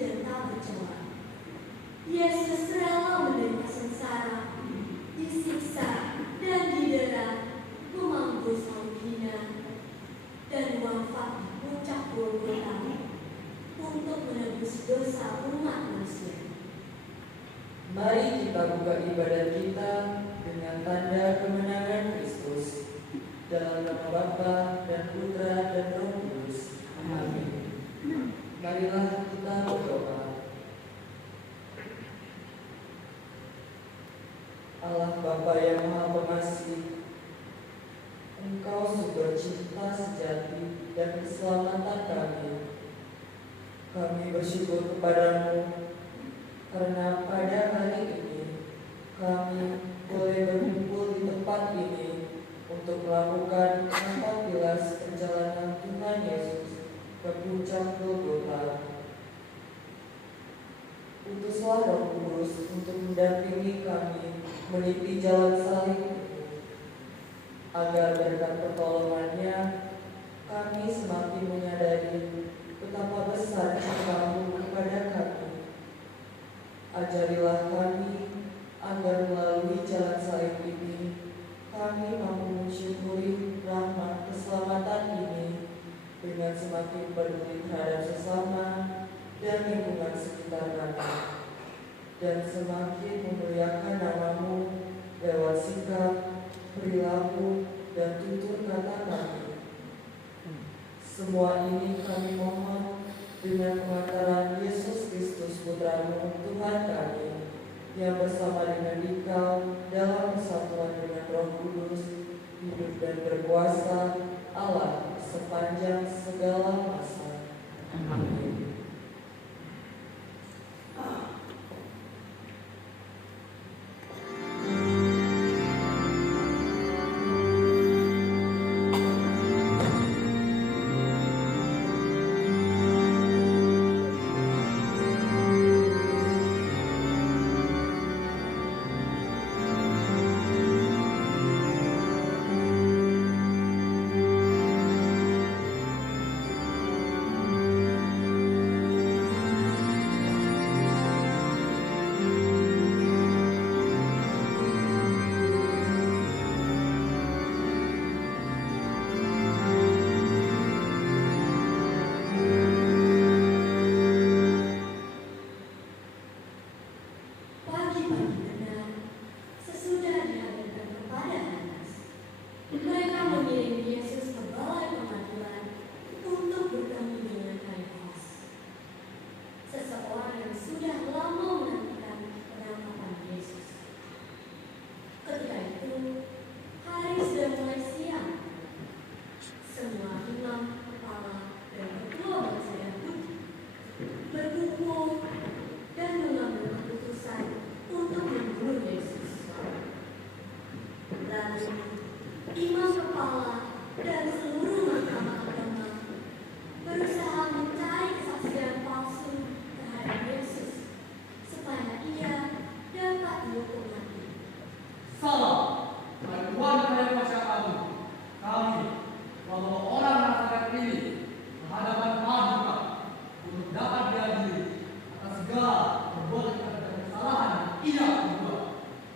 dan tak bercela. Yesus rela menderita sengsara, disiksa dan didera, memangku salib hina, dan wafat di puncak Golgota untuk menebus dosa umat manusia. Mari kita buka ibadat kita dengan tanda kemenangan Kristus. Dalam nama Bapa dan Putra dan Roh Kudus. Amin. Marilah kita berdoa. Allah Bapa yang Maha Pengasih, Engkau sumber cinta sejati dan keselamatan kami. Kami bersyukur kepadamu karena pada hari ini kami boleh berkumpul di tempat ini untuk melakukan 14 perjalanan Tuhan Yesus ke puncak Golgota. Utuslah Roh Kudus untuk mendampingi kami meniti jalan salib ini, agar berkat pertolongannya kami semakin menyadari betapa besar cinta-Mu kepada kami. Ajarilah kami agar melalui jalan salib ini kami mampu mensyukuri rahmat keselamatan ini dengan semakin peduli terhadap sesama dan lingkungan sekitar kami, dan semakin memuliakan nama-Mu lewat sikap, perilaku, dan tutur kata kami. Semua ini kami mohon dengan pengantaran Yesus Kristus Putra-Mu Tuhan kami, yang bersama dengan Dikau dalam persatuan dengan Roh Kudus, hidup dan berkuasa Allah sepanjang segala masa. Amin. Imam kepala dan seluruh mahkamah agama berusaha mencari kesaksian palsu terhadap Yesus supaya ia dapat dihukum mati. Salah, Tuhan kalian masyarakat kami, bahwa orang masyarakat ini menghadapkan majukan untuk dapat diadili atas segala perbuatan dan kesalahan yang ia perbuat.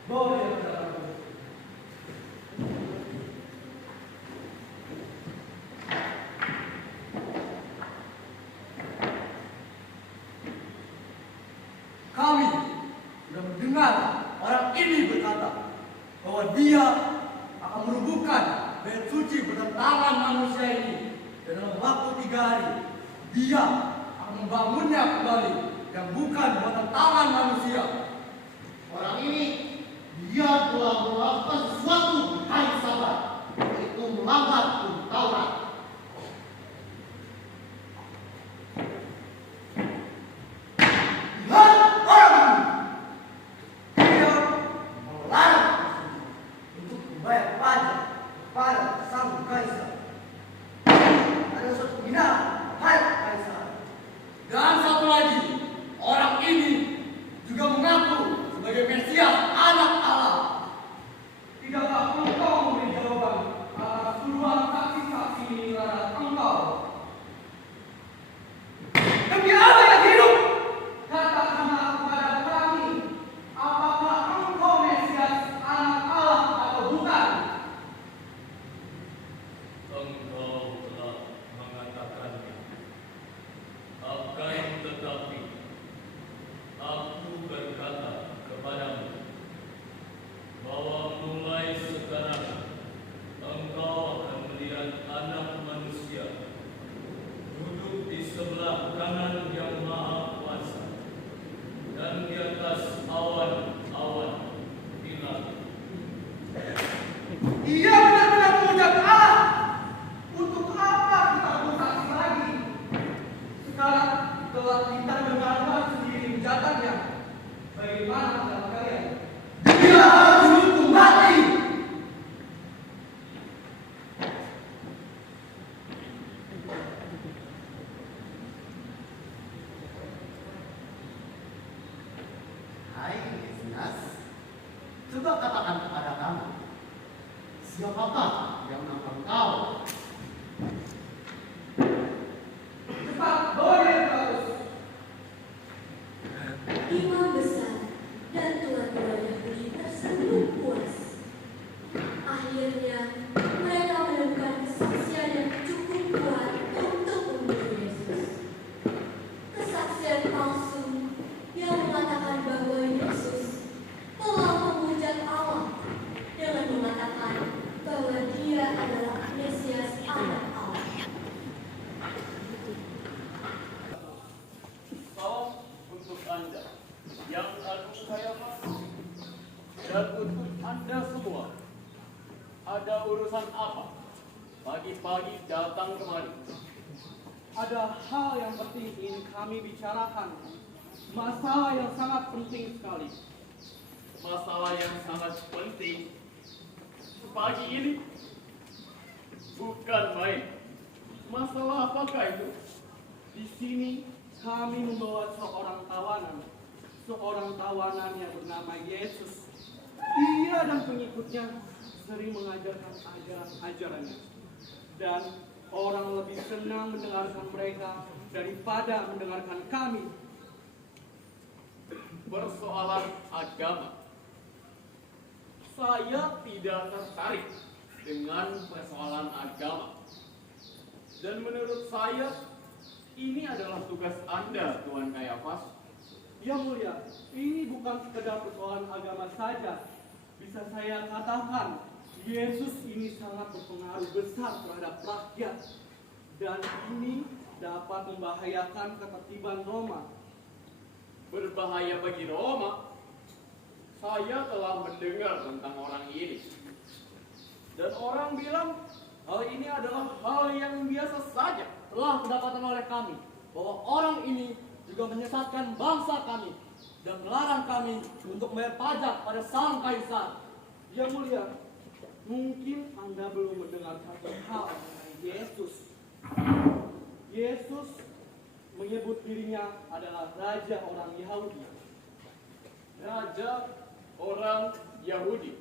Bawa dia ke dalam. Kami sudah mendengar orang ini berkata bahwa dia akan merubuhkan bait suci bertentangan manusia ini, dan dalam waktu 3 hari dia akan membangunnya kembali yang bukan buatan tangan manusia. Orang ini dia telah melakukan sesuatu di hari Sabat, yaitu melanggar hukum Taurat. Dan satu lagi, orang ini juga mengaku sebagai Mesias, anak Allah. Tidakkah engkau memberi jawaban atas tuduhan saksi-saksi ini? telah kita dengarkan sendiri ucapannya. Bagaimana pendapat kalian? Dia harus dihukum mati. Hai Mesias, coba katakan kepada kami, siapakah yang menangkap kau? Cepat, bawa dia ke atas. Imam besar dan tuan-tuan Yahudi tersenyum puas. Akhirnya mereka menemukan kesaksian yang cukup kuat untuk membunuh Yesus. Kesaksian palsu yang mengatakan bahwa Yesus telah memuja Allah dengan mengatakan bahwa Dia adalah Mesias anak Allah. Salam untuk Anda yang agung Kayafas dan untuk Anda semua. Ada urusan apa? Pagi-pagi datang kemari. Ada hal yang penting ingin kami bicarakan. Masalah yang sangat penting sekali. Masalah yang sangat penting pagi ini bukan main. Masalah apakah itu? Di sini kami membawa seorang tawanan yang bernama Yesus. Dia dan pengikutnya sering mengajarkan ajaran-ajarannya. Dan orang lebih senang mendengarkan mereka daripada mendengarkan kami. Persoalan agama. Saya tidak tertarik dengan persoalan agama. Dan menurut saya, ini adalah tugas Anda, Tuan Kayafas. Ya mulia, ini bukan sekedar persoalan agama saja. Bisa saya katakan, Yesus ini sangat berpengaruh besar terhadap rakyat. Dan ini dapat membahayakan ketertiban Roma. Berbahaya bagi Roma. Saya telah mendengar tentang orang ini. Dan orang bilang, hal ini adalah hal yang biasa saja. Telah kedapatan oleh kami bahwa orang ini juga menyesatkan bangsa kami dan melarang kami untuk membayar pajak pada sang kaisar. Ya mulia, mungkin Anda belum mendengar satu hal mengenai Yesus. Yesus menyebut dirinya adalah Raja orang Yahudi. Raja orang Yahudi.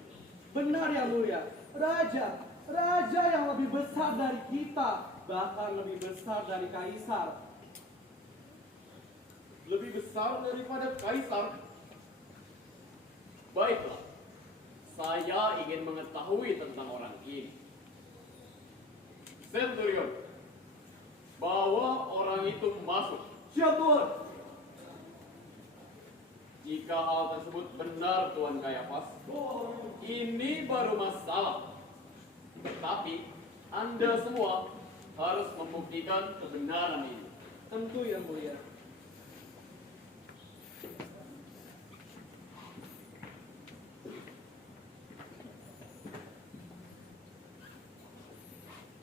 Benar ya mulia, Raja yang lebih besar dari kita, bahkan lebih besar dari kaisar. Lebih besar daripada kaisar. Baiklah, saya ingin mengetahui tentang orang ini. Centurion, bawa orang itu masuk. Siap, Tuan. Jika hal tersebut benar, Tuan Kayafas, ini baru masalah. Tetapi Anda semua harus membuktikan kebenaran ini. Tentu ya mulia.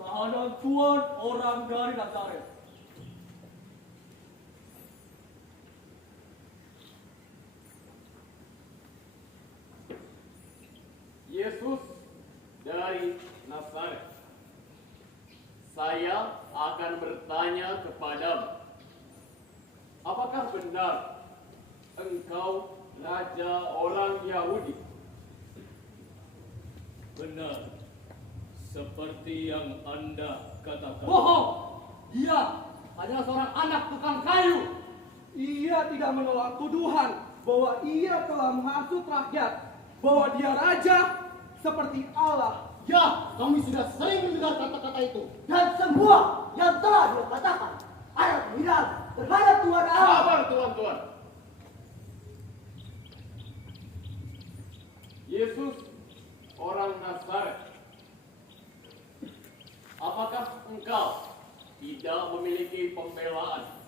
Tahanan Tuan orang dari Nazaret. Yesus dari Nazaret. Saya akan bertanya kepadamu, apakah benar engkau raja orang Yahudi? Benar, seperti yang Anda katakan. Bohong! Dia adalah seorang anak tukang kayu. Ia tidak menolak tuduhan bahwa ia telah menghasut rakyat, bahwa dia raja seperti Allah. Ya, kami sudah sering mendengar kata-kata itu. Dan semua yang telah dia katakan adalah penghinaan terhadap Tuhan Allah. Sabar, tuan-tuan. Yesus orang Nazaret. Apakah engkau tidak memiliki pembelaan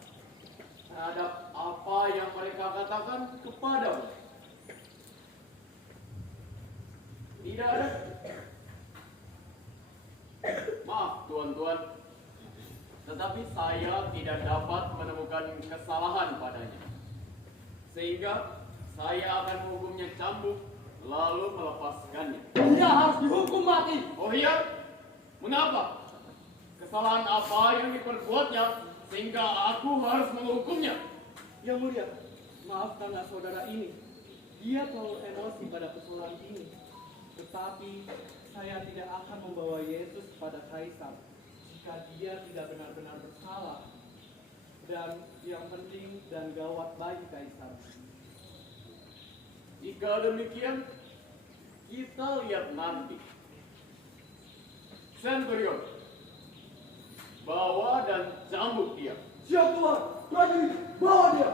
terhadap apa yang mereka katakan kepadamu? Tidak ada. Maaf, tuan-tuan. Tetapi saya tidak dapat menemukan kesalahan padanya. Sehingga saya akan menghukumnya cambuk lalu melepaskannya. Dia harus dihukum mati. Oh iya? Mengapa? Kesalahan apa yang diperbuatnya sehingga aku harus menghukumnya? Yang mulia, maafkanlah saudara ini. Dia terlalu emosi pada persoalan ini. Tetapi saya tidak akan membawa Yesus kepada Kaisar jika dia tidak benar-benar bersalah. Dan yang penting dan gawat bagi Kaisar. Jika demikian, kita lihat nanti. Centurion, bawa dan cambuk dia. Siap Tuhan, prajurit, bawa dia.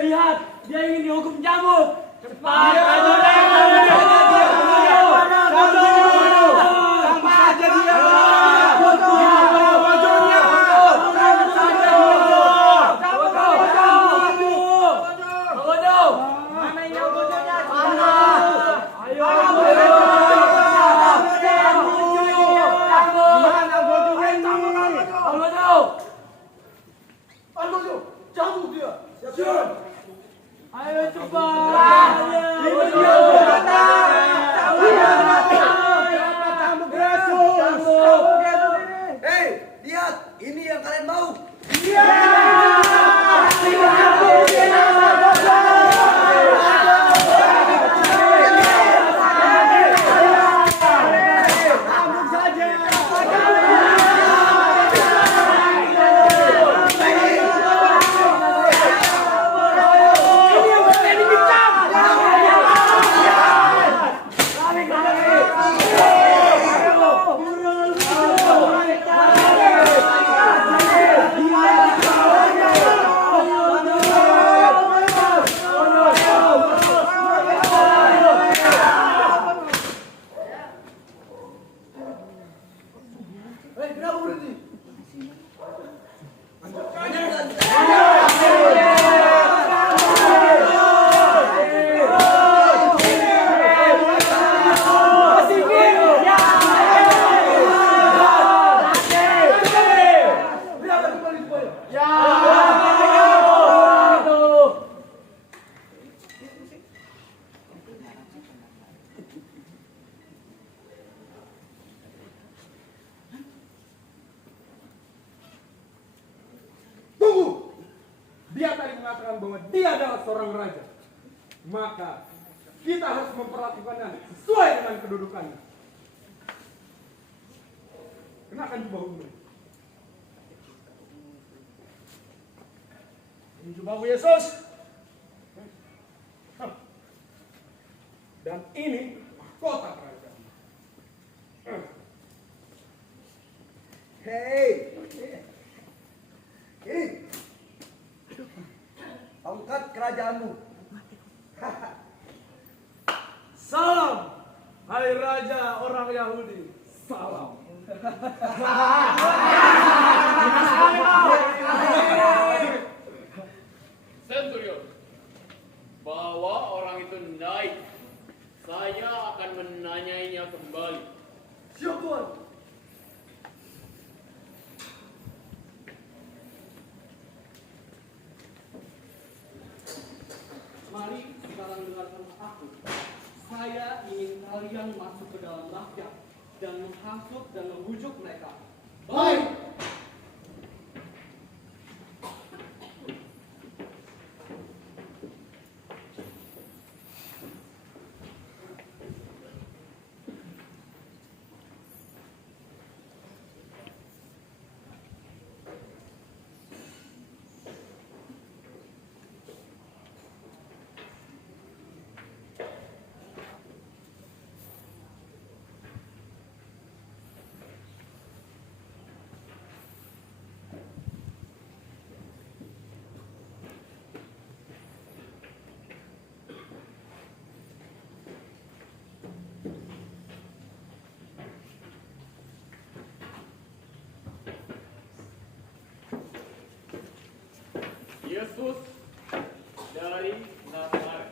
Lihat, dia ingin dihukum cambuk. Cepat, Dia tadi mengatakan bahwa dia adalah seorang raja. Maka kita harus memperlakukannya sesuai dengan kedudukannya. Kenakan jubah ungu. Ini jubahmu Yesus. Dan ini mahkota kerajaan. Hei, ini tongkat kerajaanmu. Salam, hai raja orang Yahudi. Salam. Centurion, bawa orang itu naik. Saya akan menanyainya kembali. Siap Tuhan. Mari sekarang dengarkan aku. Saya ingin kalian masuk ke dalam rakyat dan menghasut dan membujuk mereka. Baik. Yesus dari Nazaret.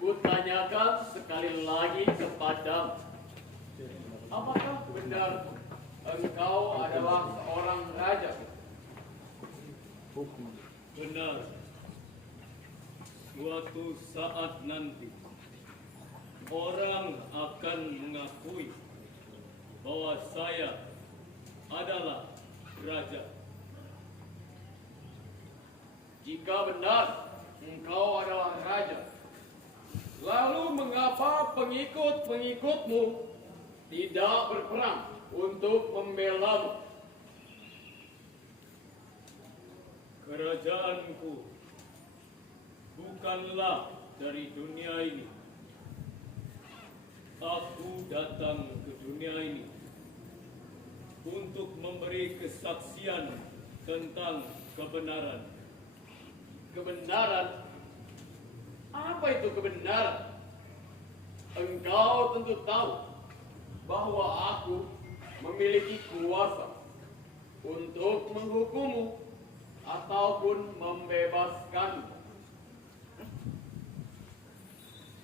Kutanyakan sekali lagi kepadamu, apakah benar engkau adalah seorang raja? Benar. Suatu saat nanti orang akan mengakui bahwa saya adalah raja. Jika benar engkau adalah raja, lalu mengapa pengikut-pengikutmu tidak berperang untuk membelamu? Kerajaanku bukanlah dari dunia ini. Aku datang ke dunia ini untuk memberi kesaksian tentang kebenaran. Kebenaran? Apa itu kebenaran? Engkau tentu tahu bahwa aku memiliki kuasa untuk menghukummu ataupun membebaskanmu.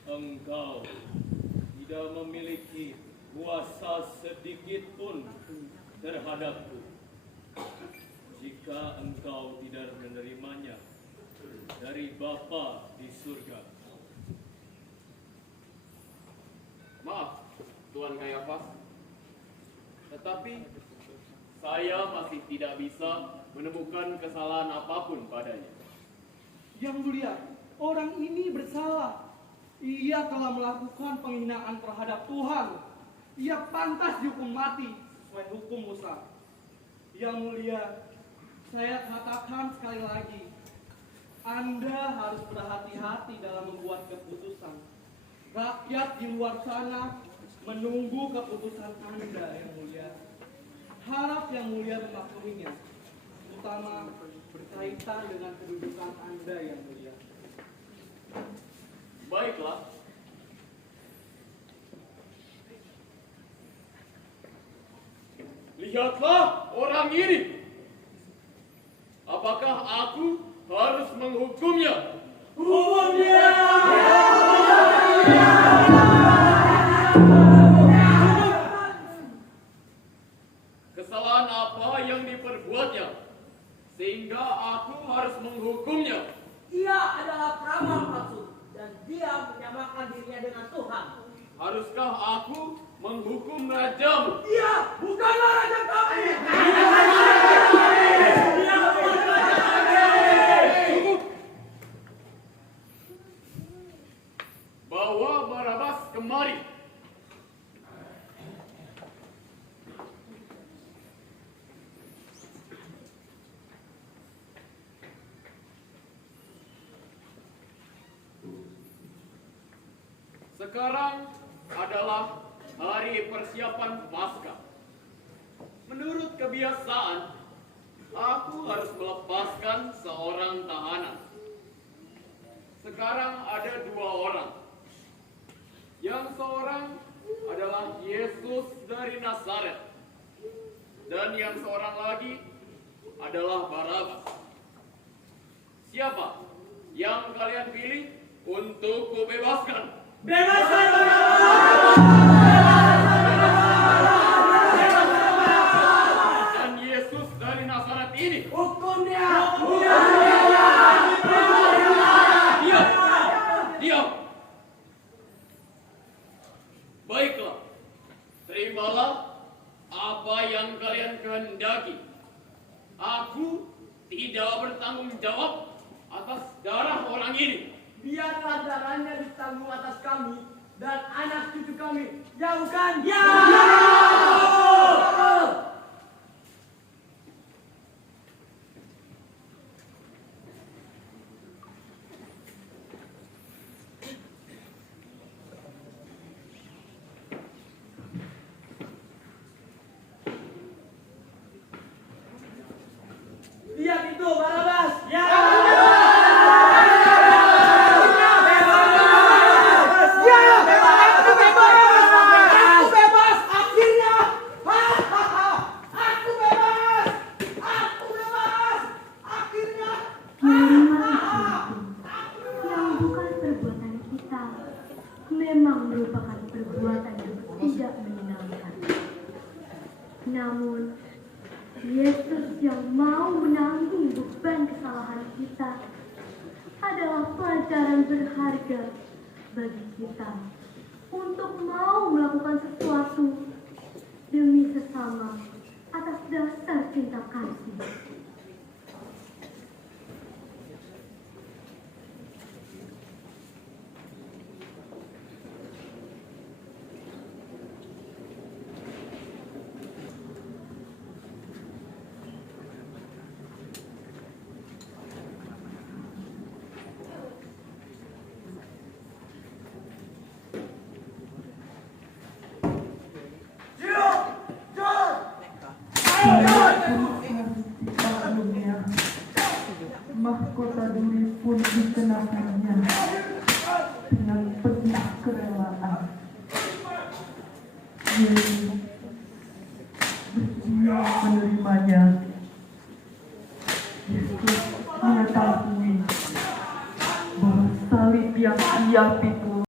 Engkau tidak memiliki kuasa sedikit pun terhadapku jika engkau tidak menerimanya dari Bapa di surga. Maaf, Tuan Kayafas, tetapi saya masih tidak bisa menemukan kesalahan apapun padanya. Yang mulia, orang ini bersalah. Ia telah melakukan penghinaan terhadap Tuhan. Ia pantas dihukum mati sesuai hukum Musa. Yang mulia, saya katakan sekali lagi, Anda harus berhati-hati dalam membuat keputusan. Rakyat di luar sana menunggu keputusan Anda, yang mulia. Harap yang mulia memakluminya, terutama berkaitan dengan kedudukan Anda, yang mulia. Baiklah. Lihatlah orang ini. Apakah aku harus menghukumnya? Hukumnya! Kesalahan apa yang diperbuatnya sehingga aku harus menghukumnya? Ia adalah peramal palsu dan dia menyamakan dirinya dengan Tuhan. Haruskah aku menghukum rajamu? Dia bukanlah raja kami. Cukup. Bawa Barabas kemari. Sekarang adalah hari persiapan Paskah. Menurut kebiasaan, aku harus melepaskan seorang tahanan. Sekarang ada 2 orang. Yang seorang adalah Yesus dari Nazaret. Dan yang seorang lagi adalah Barabas. Siapa yang kalian pilih untuk kubebaskan? Bebaskan Dan Yesus dari Nazaret ini. hukum dia. Diam. Baiklah. Terimalah apa yang kalian kehendaki. Aku tidak bertanggung jawab atas darah orang ini. Biarlah darahnya ditanggung atas kami dan anak cucu kami. Ya bukan? Ya! Lihat itu, Barabas! Ya! memang merupakan perbuatan yang tidak menyenangkan. Namun, Yesus yang mau menanggung beban kesalahan kita adalah pelajaran berharga bagi kita untuk mau melakukan sesuatu demi sesama atas dasar cinta kasih. Mahkota duri pun dikenakannya dengan penuh kerelaan. Yesus bersedia menerimanya. Yesus mengetahui bahwa salib yang ia pikul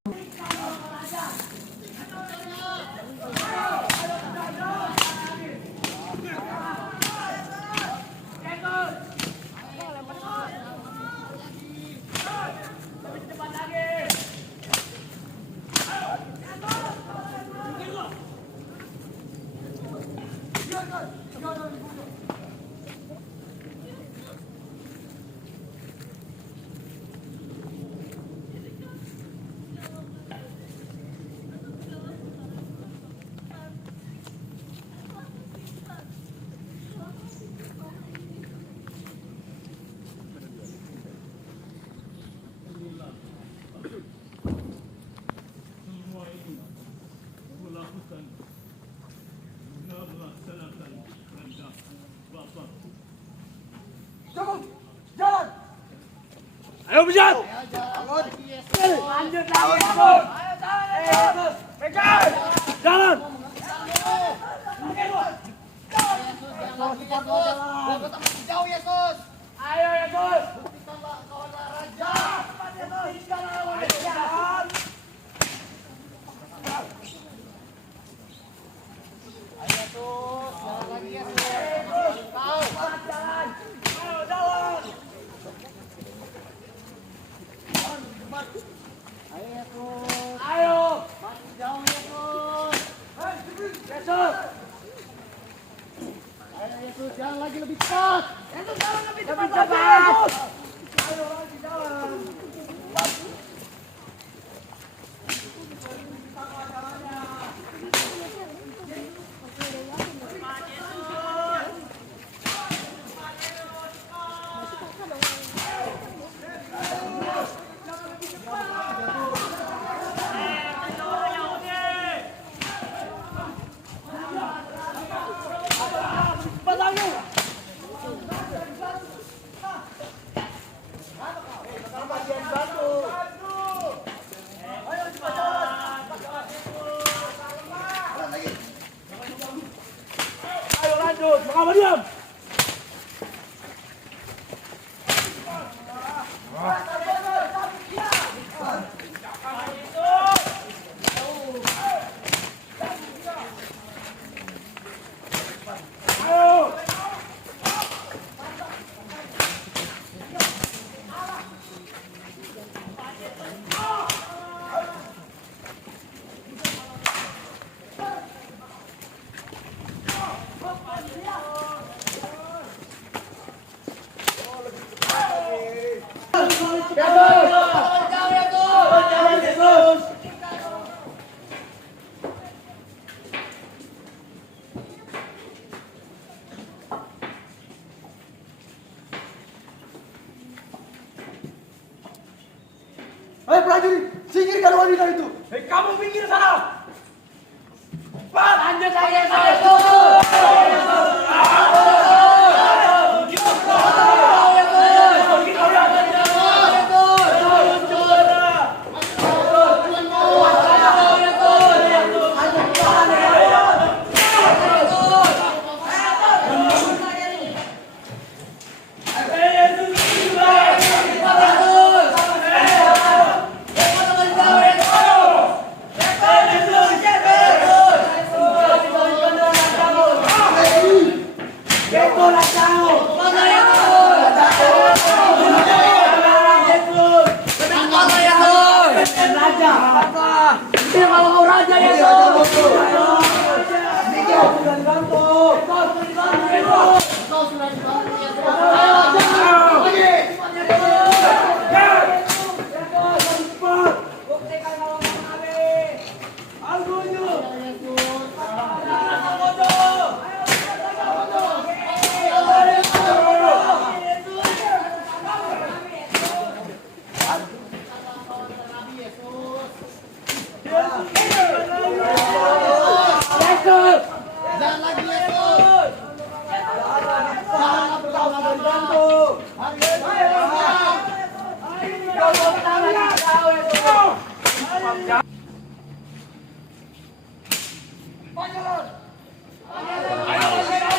Semua ini kulakukan guna melaksanakan kehendak Bapa. Cukup, jalan. Ayo berjalan. Lanjut lagi, Yesus. Yesus, kejar. Jalan. Jauh Yesus. Ayo, Yesus. Buktikanlah engkau adalah Raja. Buktikanlah lawan jahat. Ayo Yesus, jalan lagi Yesus. Kau. Jalan. Ayo jalan. Ayo Yesus. Ayo. Makin jauh Yesus. Yesus. Ayo Yesus, jalan lagi lebih cepat. Yesus jalan lebih cepat lagi. Ayo lagi jalan. Ayo lanjut, mengapa diam? Hei prajurit, singkirkan wanita itu. Hei kamu pinggir sana. Cepat. Lanjut lagi, Yesus. Jangan lagi Yesus. Jangan bersama bergantung.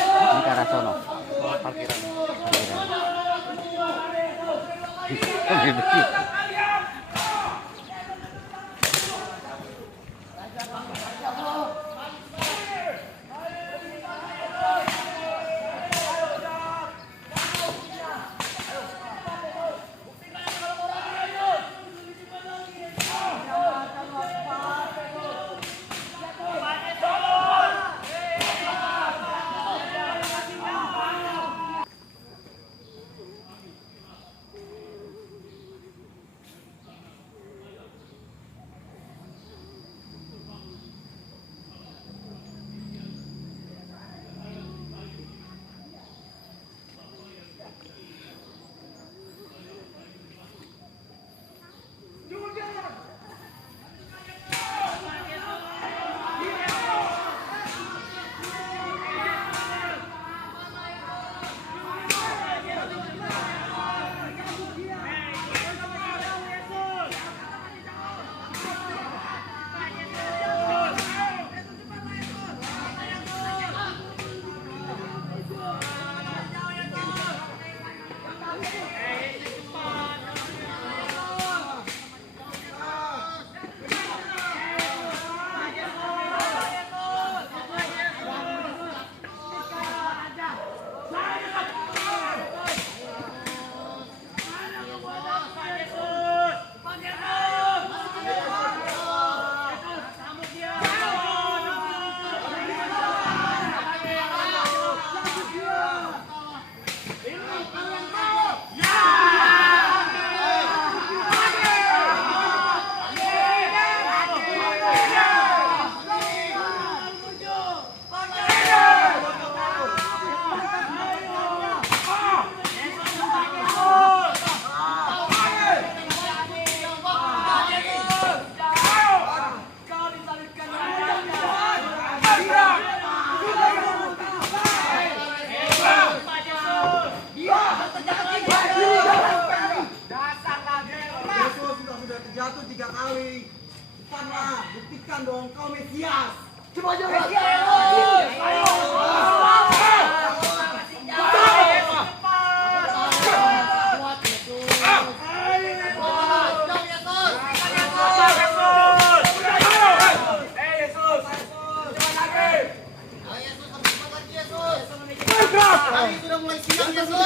Ini ke arah sono. Parkiran. Jatuh 3 kali. Bukanlah, buktikan dong kau Mesias. Coba aja. Ayo. Kami sudah mulai siap Yesus.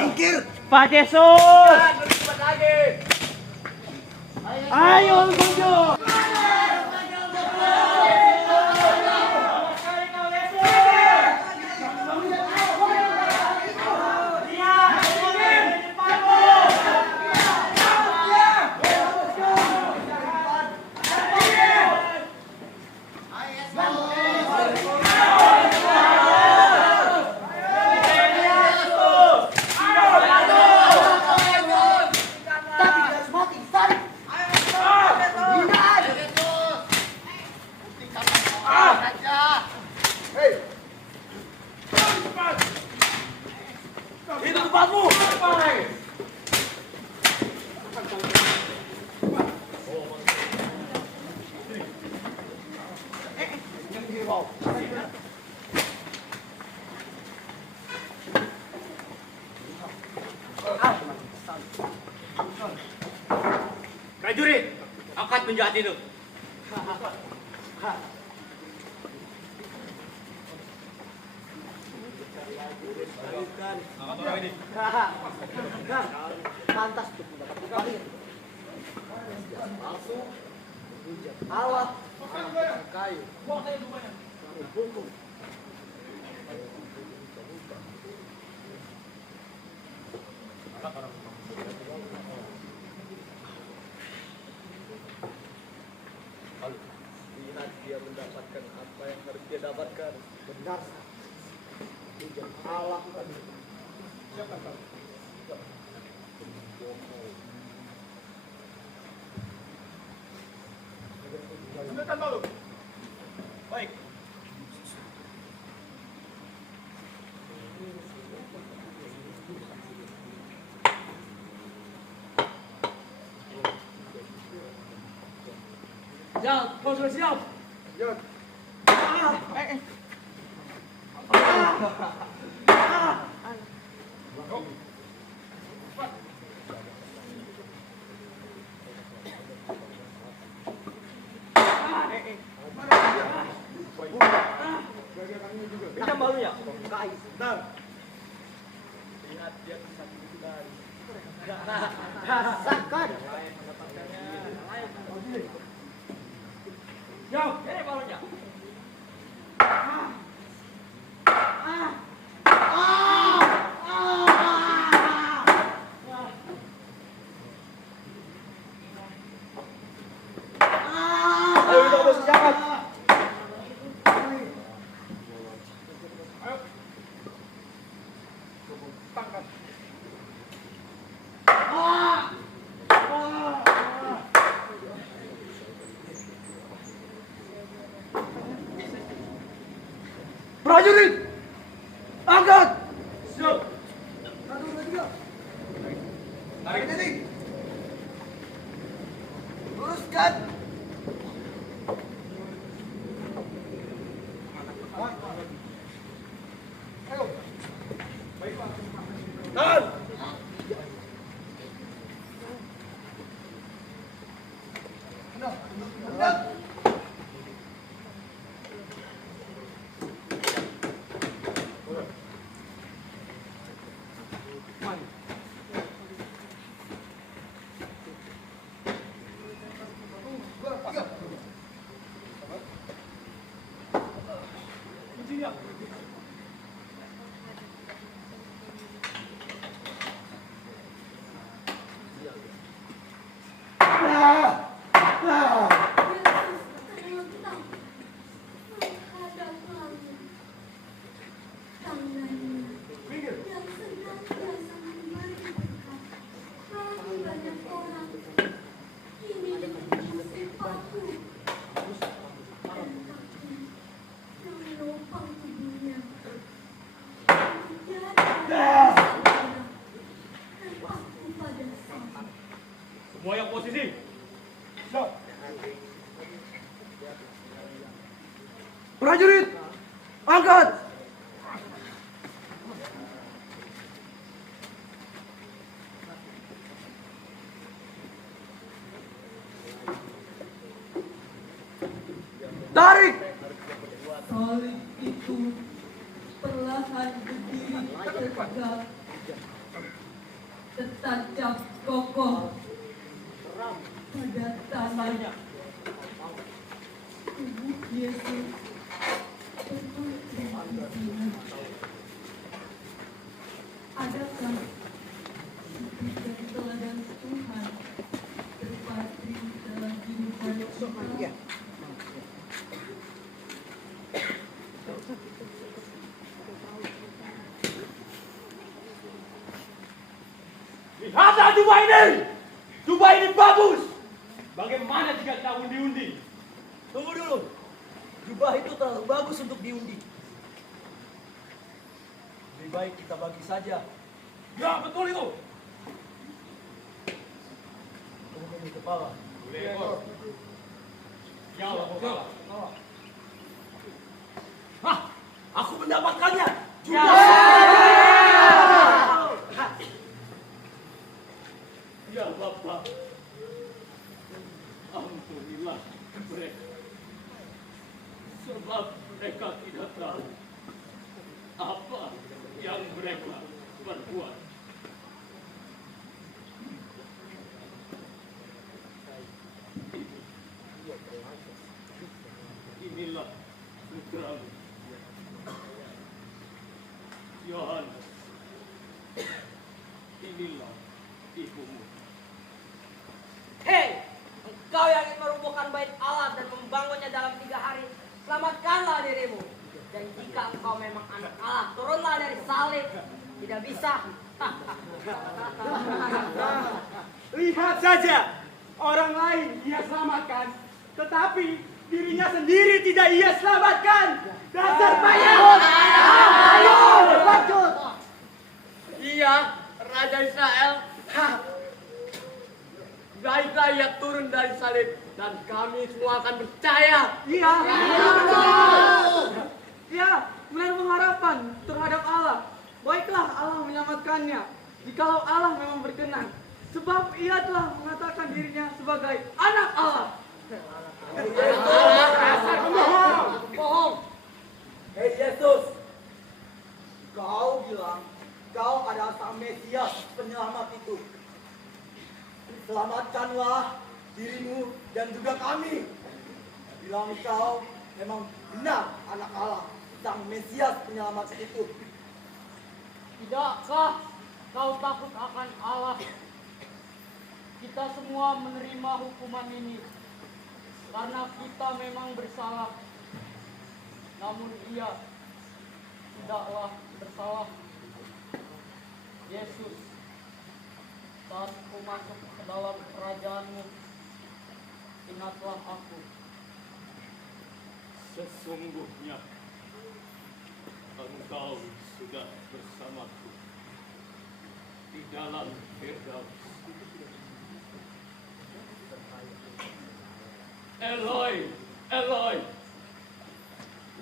Minggir. Pak Yesus. Ayo Gunjo. Itu tempatmu. Prajurit, angkat penjahat itu. Pantas untuk mendapat karir. Palsu, hujat alat, kayu, hukum. Lihat dia mendapatkan apa yang harus dia dapatkan. Benar. Hujat alat. Siapa tahu? Ya, kau sudah siap? Ya. Pinjam balunya. Bentar. Ingat dia bisa dari. Rasakan. Yo, ini balunya. Ayo kita bersih jangan. Tangkap. Prajurit, angkat. Siap. Tarik titik. Luruskan. Ayo. Baik, Pak. Tahan. Hendak. Semua yang posisi. Siap. Prajurit, angkat. Tarik. Salib itu perlahan berdiri tegak, tertancap kokoh pada tanah. Tubuh Yesus terpatri di sini. Adakah seperti teladan Tuhan terpatri dalam kehidupan kita? Lihatlah jubah ini. Jubah ini bagus. Bagaimana jika kita undi-undi? Tunggu dulu. Jubah itu terlalu bagus untuk diundi. Lebih baik kita bagi saja. Ya, betul itu. Tunggu di kepala. Ya Allah, kepala. Hah, aku mendapatkannya. Ya. Ya Bapak. Ampunilah mereka. Sebab mereka tidak tahu apa yang mereka perbuat. Inilah putramu, Yohanes. Inilah ibumu. Hei, engkau yang ingin merobohkan bait Allah dan membangunnya dalam 3 hari, selamatkanlah dirimu. Dan jika engkau memang anak Allah, turunlah dari salib. Tidak bisa. Lihat saja, orang lain ia selamatkan, tetapi dirinya sendiri tidak ia selamatkan. Dasar payah! Ayo, lanjut. Iya, Raja Israel. baiklah ia turun dari salib dan kami semua akan percaya. Iya. Ia benar pengharapan terhadap Allah. Baiklah Allah menyelamatkannya jikalau Allah memang berkenan. Sebab ia telah mengatakan dirinya sebagai anak Allah. Bohong. Hei Yesus, kau bilang kau adalah sang Mesias penyelamat itu. Selamatkanlah dirimu dan juga kami. Bilang kau memang benar anak Allah, sang Mesias penyelamat itu. Tidakkah kau takut akan Allah? Kita semua menerima hukuman ini karena kita memang bersalah. Namun ia tidaklah bersalah. Yesus, saat kau masuk ke dalam kerajaanmu, ingatlah aku. Sesungguhnya engkau sudah bersamaku di dalam Firdaus. Eloi, Eloi,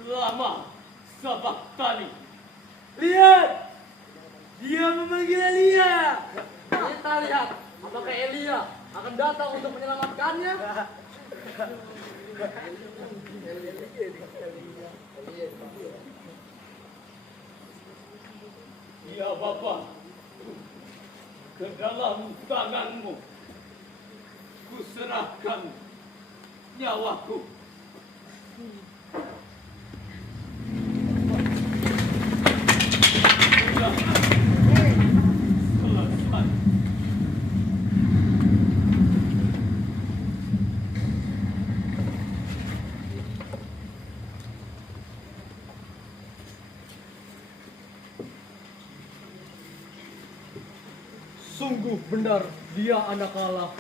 lama sabachthani. Lihat, dia memanggil Elia. Kita lihat apakah Elia akan datang untuk menyelamatkannya. Ya Bapa, ke dalam tanganmu kuserahkan nyawaku. Sudah selesai. Sungguh benar dia anak Allah.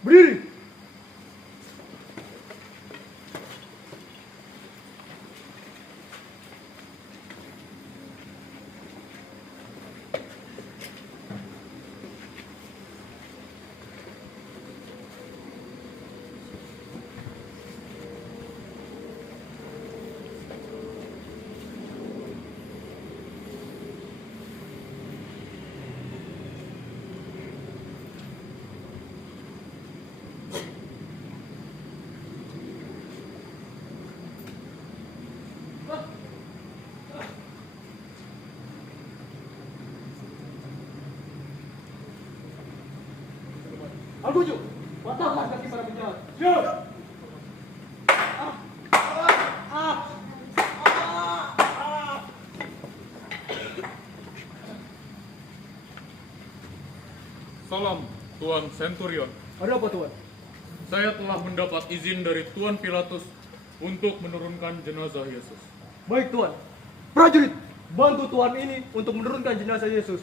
Berdiri. Al-Tujuh, patahkan kaki para penjahat. Siap. Salam, Tuan Centurion. Ada apa, Tuan? Saya telah mendapat izin dari Tuan Pilatus untuk menurunkan jenazah Yesus. Baik, Tuan. Prajurit, bantu Tuan ini untuk menurunkan jenazah Yesus.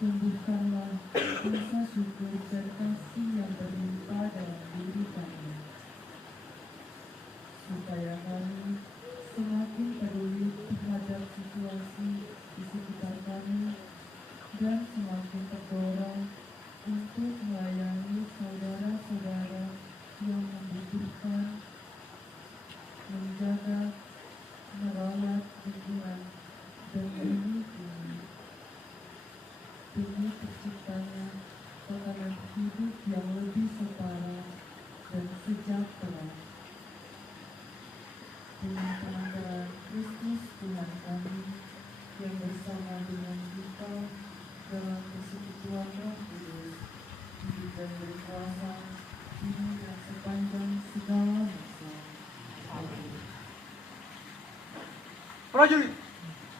tumbuhkanlah rasa syukur dan kasih yang berlimpah dalam diri kami, supaya kami semakin peduli terhadap situasi di sekitar kami dan semakin terdorong untuk melayani saudara-saudara yang membutuhkan, menjaga, merawat lingkungan dan bumi ini demi terciptanya tatanan hidup yang lebih setara dan sejahtera. Dengan pengantaran Kristus Tuhan kami yang bersama dengan kita dalam persekutuan Roh Kudus, hidup dan berkuasa kini dan sepanjang segala masa. Amin. Prajurit,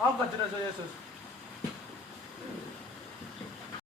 angkat jenazah Yesus.